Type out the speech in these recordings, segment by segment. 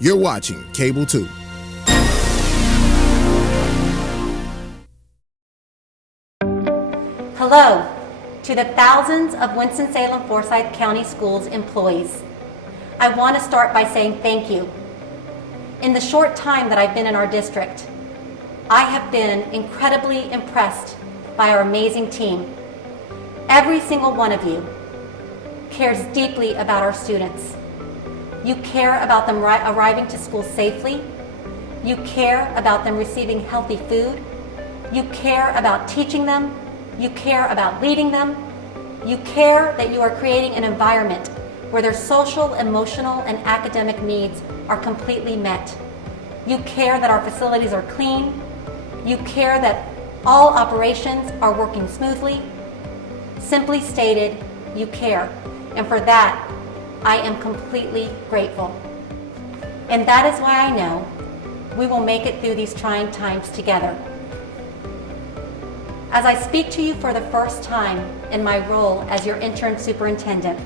You're watching Cable 2. Hello to the thousands of Winston-Salem-Forsyth County Schools employees. I want to start by saying thank you. In the short time that I've been in our district, I have been incredibly impressed by our amazing team. Every single one of you cares deeply about our students. You care about them arriving to school safely. You care about them receiving healthy food. You care about teaching them. You care about leading them. You care that you are creating an environment where their social, emotional, and academic needs are completely met. You care that our facilities are clean. You care that all operations are working smoothly. Simply stated, you care. And for that, I am completely grateful. And that is why I know we will make it through these trying times together. As I speak to you for the first time in my role as your interim superintendent,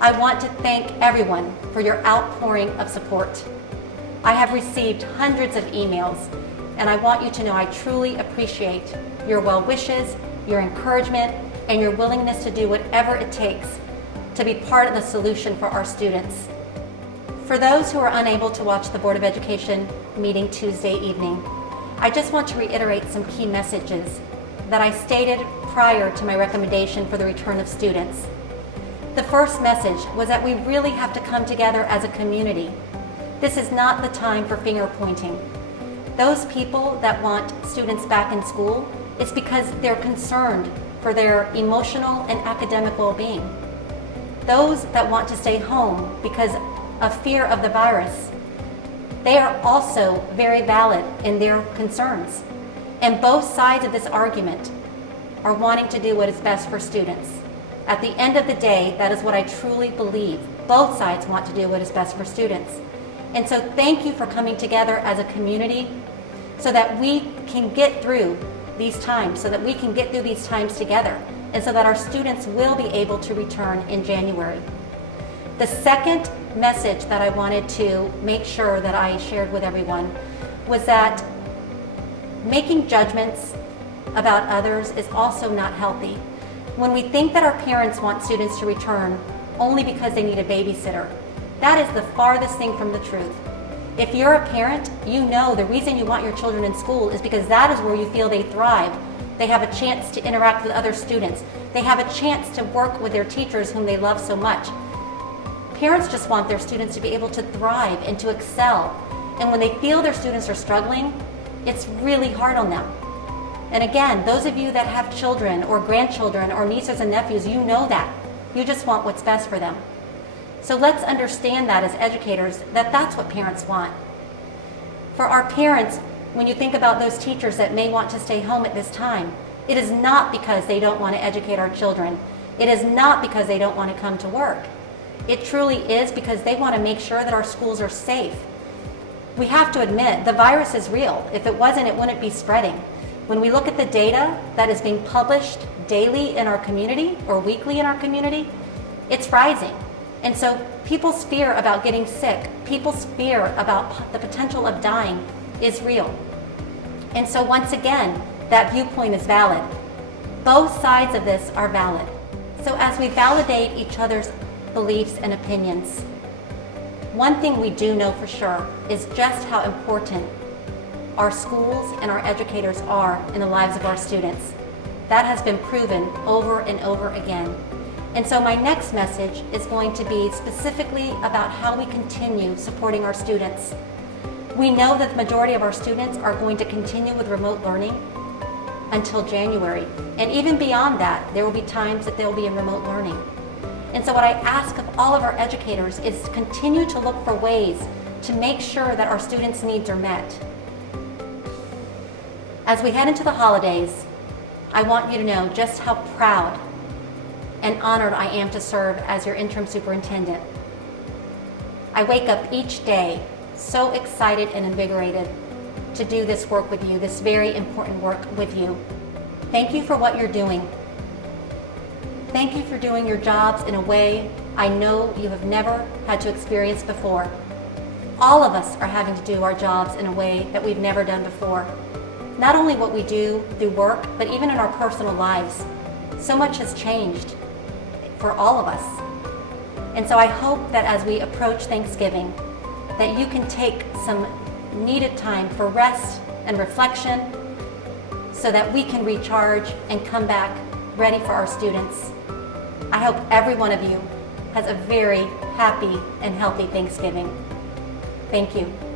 I want to thank everyone for your outpouring of support. I have received hundreds of emails, and I want you to know I truly appreciate your well wishes, your encouragement, and your willingness to do whatever it takes to be part of the solution for our students. For those who are unable to watch the Board of Education meeting Tuesday evening, I just want to reiterate some key messages that I stated prior to my recommendation for the return of students. The first message was that we really have to come together as a community. This is not the time for finger pointing. Those people that want students back in school, it's because they're concerned for their emotional and academic well-being. Those that want to stay home because of fear of the virus, they are also very valid in their concerns. And both sides of this argument are wanting to do what is best for students. At the end of the day, that is what I truly believe. Both sides want to do what is best for students. And so thank you for coming together as a community so that we can get through these times, so that we can get through these times together, and so that our students will be able to return in January. The second message that I wanted to make sure that I shared with everyone was that making judgments about others is also not healthy. When we think that our parents want students to return only because they need a babysitter, that is the farthest thing from the truth. If you're a parent, you know the reason you want your children in school is because that is where you feel they thrive. They have a chance to interact with other students. They have a chance to work with their teachers whom they love so much. Parents just want their students to be able to thrive and to excel. And when they feel their students are struggling, it's really hard on them. And again, those of you that have children or grandchildren or nieces and nephews, you know that. You just want what's best for them. So let's understand that as educators, that that's what parents want. For our parents, when you think about those teachers that may want to stay home at this time, it is not because they don't want to educate our children. It is not because they don't want to come to work. It truly is because they want to make sure that our schools are safe. We have to admit, the virus is real. If it wasn't, it wouldn't be spreading. When we look at the data that is being published daily in our community or weekly in our community, it's rising. And so people's fear about getting sick, people's fear about the potential of dying is real. And so once again, that viewpoint is valid. Both sides of this are valid. So as we validate each other's beliefs and opinions, one thing we do know for sure is just how important our schools and our educators are in the lives of our students. That has been proven over and over again. And so my next message is going to be specifically about how we continue supporting our students. We know that the majority of our students are going to continue with remote learning until January. And even beyond that, there will be times that they'll be in remote learning. And so what I ask of all of our educators is to continue to look for ways to make sure that our students' needs are met. As we head into the holidays, I want you to know just how proud and honored I am to serve as your interim superintendent. I wake up each day so excited and invigorated to do this work with you, this very important work with you. Thank you for what you're doing. Thank you for doing your jobs in a way I know you have never had to experience before. All of us are having to do our jobs in a way that we've never done before. Not only what we do through work, but even in our personal lives. So much has changed for all of us. And so I hope that as we approach Thanksgiving, that you can take some needed time for rest and reflection so that we can recharge and come back ready for our students. I hope every one of you has a very happy and healthy Thanksgiving. Thank you.